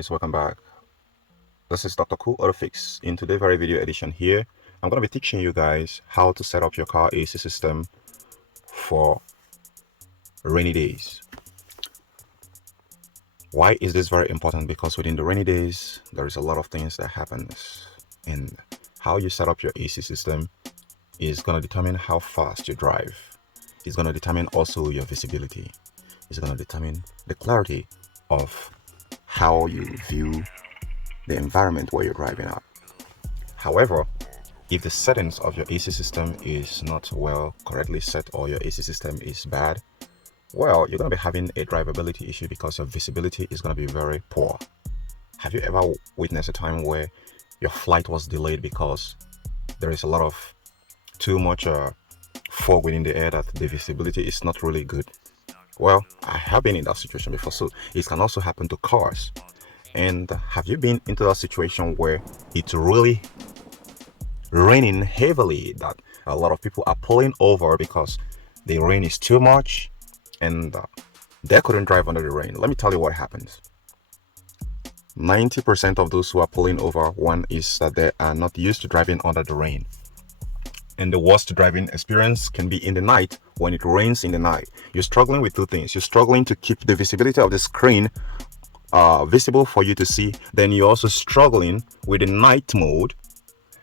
guys, welcome back. This is Dr. Cool AutoFix. In today's very video edition here, I'm going to be teaching you guys how to set up your car AC system for rainy days. Why is this very important? Because within the rainy days, there is a lot of things that happens, and how you set up your AC system is going to determine how fast you drive. It's going to determine also your visibility. It's going to determine the clarity of how you view the environment where you're driving at. However, if the settings of your AC system is not well correctly set, or your AC system is bad, well, you're going to be having a drivability issue because your visibility is going to be very poor. Have you ever witnessed a time where your flight was delayed because there is a lot of too much fog within the air that the visibility is not really good? Well, I have been in that situation before, so it can also happen to cars. And have you been into that situation where it's really raining heavily, that a lot of people are pulling over because the rain is too much and they couldn't drive under the rain? Let me tell you what happens. 90% of those who are pulling over, one is that they are not used to driving under the rain. And the worst driving experience can be in the night when it rains in the night. You're struggling with two things. You're struggling to keep the visibility of the screen visible for you to see. Then you're also struggling with the night mode,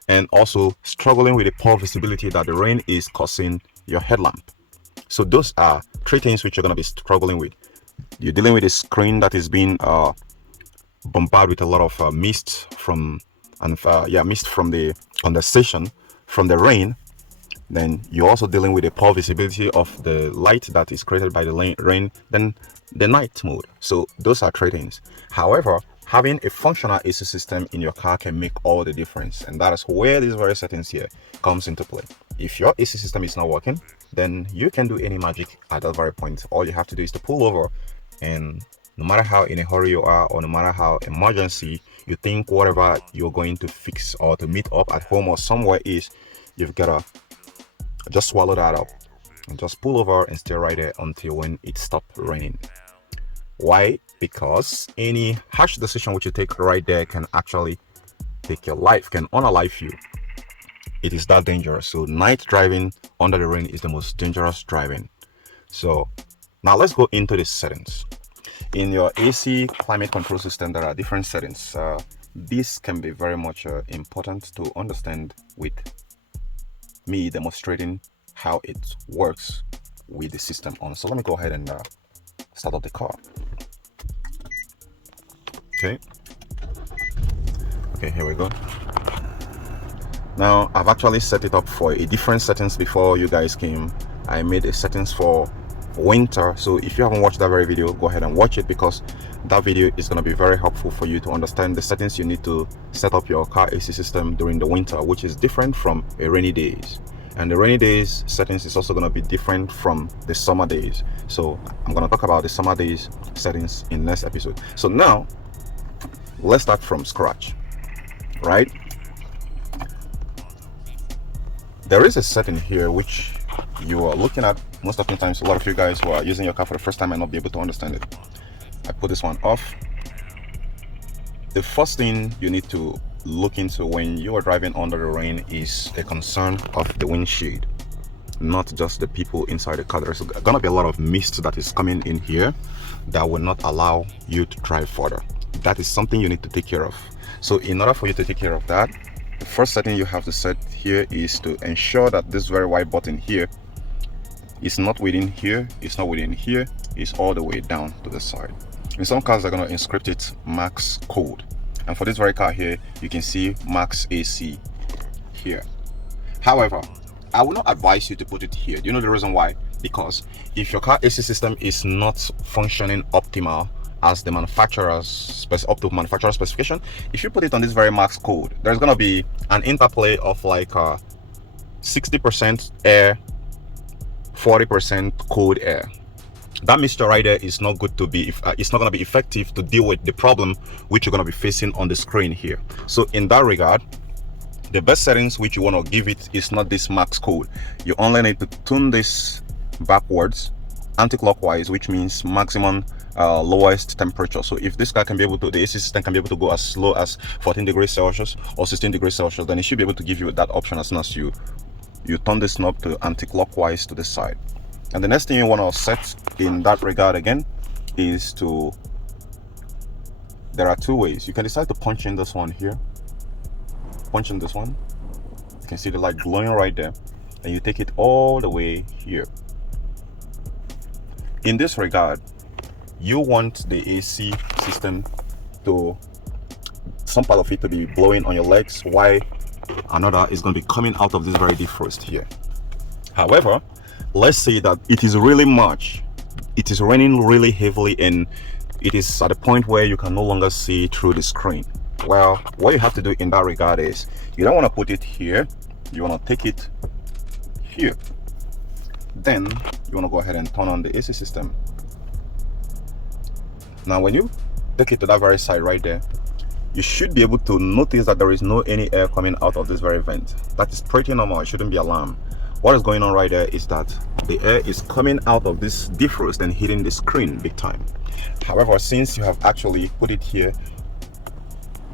and also struggling with the poor visibility that the rain is causing your headlamp. So those are three things which you're going to be struggling with. You're dealing with a screen that is being bombarded with a lot of mist from the condensation from the rain. Then you're also dealing with the poor visibility of the light that is created by the rain, then the night mode. So those are three things. However, having a functional AC system in your car can make all the difference, and that is where these various settings here comes into play. If your AC system is not working, then you can do any magic at that very point. All you have to do is to pull over, and no matter how in a hurry you are, or no matter how emergency you think whatever you're going to fix or to meet up at home or somewhere is, you've got to just swallow that up and just pull over and stay right there until when it stops raining. Why? Because any harsh decision which you take right there can actually take your life, can unalive you. It is that dangerous. So night driving under the rain is the most dangerous driving. So now let's go into the settings. In your AC climate control system, there are different settings. This can be very much important to understand with me demonstrating how it works with the system on. So let me go ahead and start up the car. Okay, here we go. Now I've actually set it up for a different settings before you guys came. I made a settings for winter, so if you haven't watched that very video, go ahead and watch it, because that video is going to be very helpful for you to understand the settings you need to set up your car AC system during the winter, which is different from a rainy days. And the rainy days settings is also going to be different from the summer days. So I'm going to talk about the summer days settings in next episode. So now let's start from scratch, right? There is a setting here which you are looking at most of the times. A lot of you guys who are using your car for the first time might not be able to understand it. I put this one off. The first thing you need to look into when you are driving under the rain is the concern of the windshield, not just the people inside the car. There's gonna be a lot of mist that is coming in here that will not allow you to drive further. That is something you need to take care of. So in order for you to take care of that, the first setting you have to set here is to ensure that this very white button here is not within here, it's not within here, it's all the way down to the side. In some cars they're going to inscript it max code, and for this very car here you can see max AC here. However, I will not advise you to put it here. Do you know the reason why? Because if your car AC system is not functioning optimal as the manufacturer's up to manufacturer specification, if you put it on this very max code, there's going to be an interplay of like 60% air, 40% cold air. That mixture right there is not good to be, it's not going to be effective to deal with the problem which you're going to be facing on the screen here. So in that regard, the best settings which you want to give it is not this max code. You only need to tune this backwards anti-clockwise, which means maximum lowest temperature. So if this guy can be able to, the AC system can be able to go as low as 14 degrees Celsius or 16 degrees Celsius, then it should be able to give you that option as soon as you turn this knob to anti-clockwise to the side. And the next thing you want to set in that regard again is to, there are two ways. You can decide to punch in this one here, punch in this one. You can see the light glowing right there, and you take it all the way here. In this regard, you want the AC system to, some part of it to be blowing on your legs, while another is going to be coming out of this very defrost here. However, let's say that it is really much, it is raining really heavily, and it is at a point where you can no longer see through the screen. Well, what you have to do in that regard is, you don't want to put it here, you want to take it here. Then you want to go ahead and turn on the AC system. Now when you take it to that very side right there, you should be able to notice that there is no any air coming out of this very vent. That is pretty normal, it shouldn't be alarmed. What is going on right there is that the air is coming out of this defrost and hitting the screen big time. However, since you have actually put it here,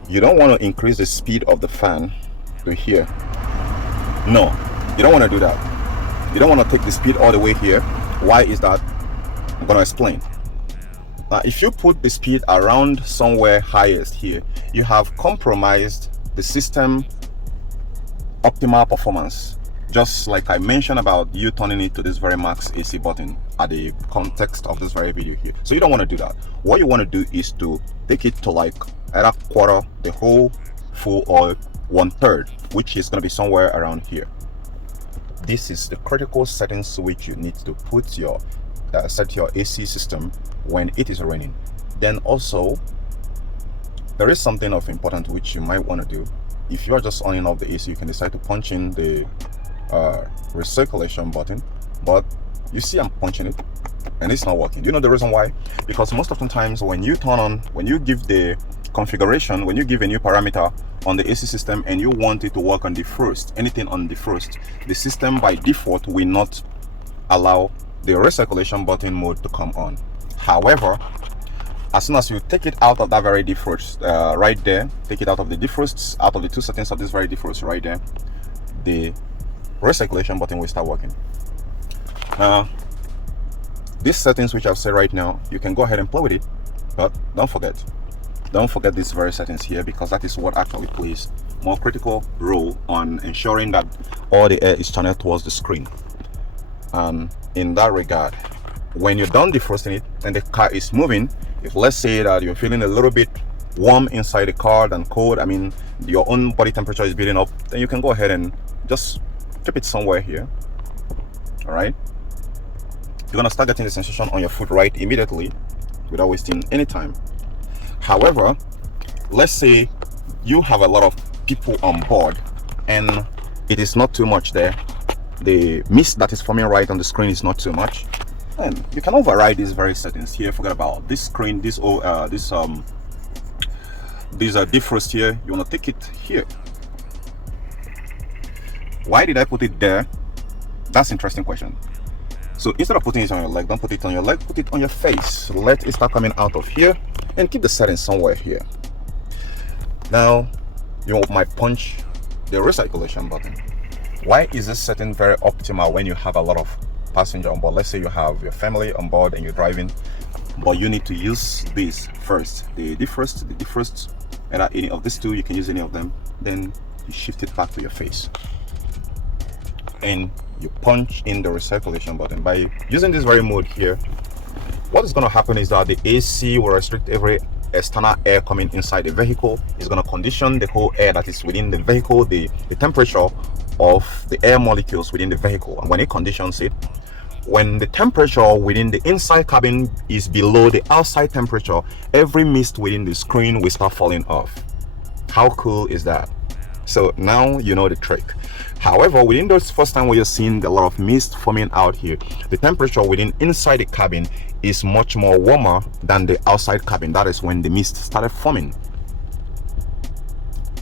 you don't want to increase the speed of the fan to here. No, you don't want to do that. You don't want to take the speed all the way here. Why is that? I'm going to explain. Now, if you put the speed around somewhere highest here, you have compromised the system optimal performance. Just like I mentioned about you turning it to this very max AC button at the context of this very video here. So you don't want to do that. What you want to do is to take it to like either quarter, the whole, full, or 1/3, which is going to be somewhere around here. This is the critical settings which you need to put your set your AC system when it is raining. Then also there is something of important which you might want to do. If you are just on and off the AC, you can decide to punch in the recirculation button, but you see I'm punching it and it's not working. Do you know the reason why? Because most of the times when you turn on, when you give the configuration, when you give a new parameter on the AC system and you want it to work on defrost, anything on defrost, the system by default will not allow the recirculation button mode to come on. However, as soon as you take it out of that very defrost right there, take it out of the defrost, out of the two settings of this very defrost right there, the recirculation button will start working. Now, these settings which I've said right now, you can go ahead and play with it, but don't forget these very settings here, because that is what actually plays more critical role on ensuring that all the air is channeled towards the screen. And in that regard, when you're done defrosting it and the car is moving, if let's say that you're feeling a little bit warm inside the car than cold, I mean your own body temperature is building up, then you can go ahead and just keep it somewhere here. All right, you're gonna start getting the sensation on your foot right immediately without wasting any time. However, let's say you have a lot of people on board and it is not too much there, the mist that is forming right on the screen is not too much, then you can override these very settings here. Forget about this screen, these defrost here. You want to take it here. Why did I put it there? That's an interesting question. So instead of putting it on your leg, don't put it on your leg, put it on your face. Let it start coming out of here and keep the settings somewhere here. Now you might punch the recirculation button. Why is this setting very optimal when you have a lot of passenger on board? Let's say you have your family on board and you're driving, but you need to use this first, the defrost, either any of these two, you can use any of them. Then you shift it back to your face and you punch in the recirculation button. By using this very mode here, what is going to happen is that the AC will restrict every external air coming inside the vehicle. It's going to condition the whole air that is within the vehicle, the temperature of the air molecules within the vehicle. And when it conditions it, when the temperature within the inside cabin is below the outside temperature, every mist within the screen will start falling off. How cool is that? So now you know the trick. However, within those first time where you're seeing a lot of mist forming out here, the temperature within inside the cabin is much more warmer than the outside cabin. That is when the mist started forming.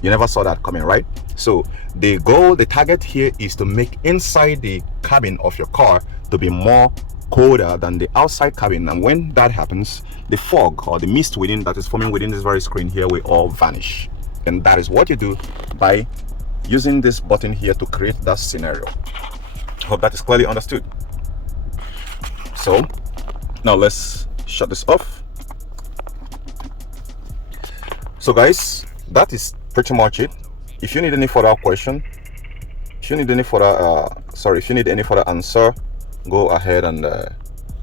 You never saw that coming, right? So the goal, the target here is to make inside the cabin of your car to be more colder than the outside cabin, and when that happens, the fog or the mist within that is forming within this very screen here will all vanish. And that is what you do by using this button here to create that scenario. Hope that is clearly understood. So now let's shut this off. So guys, that is pretty much it. If you need any further question, if you need any further answer, go ahead and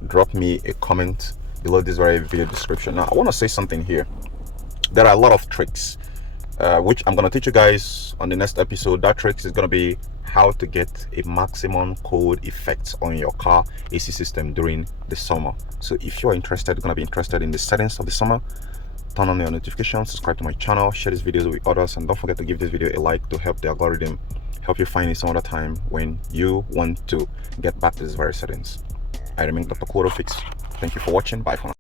drop me a comment below this very video description. Now I want to say something here. There are a lot of tricks which I'm going to teach you guys on the next episode. That trick is going to be how to get a maximum cold effect on your car AC system during the summer. So if you are interested, going to be interested in the settings of the summer, turn on your notifications, subscribe to my channel, share these videos with others, and don't forget to give this video a like to help the algorithm help you find it some other time when you want to get back to these very settings. I remain Dr. Quotofix. Thank you for watching. Bye for now.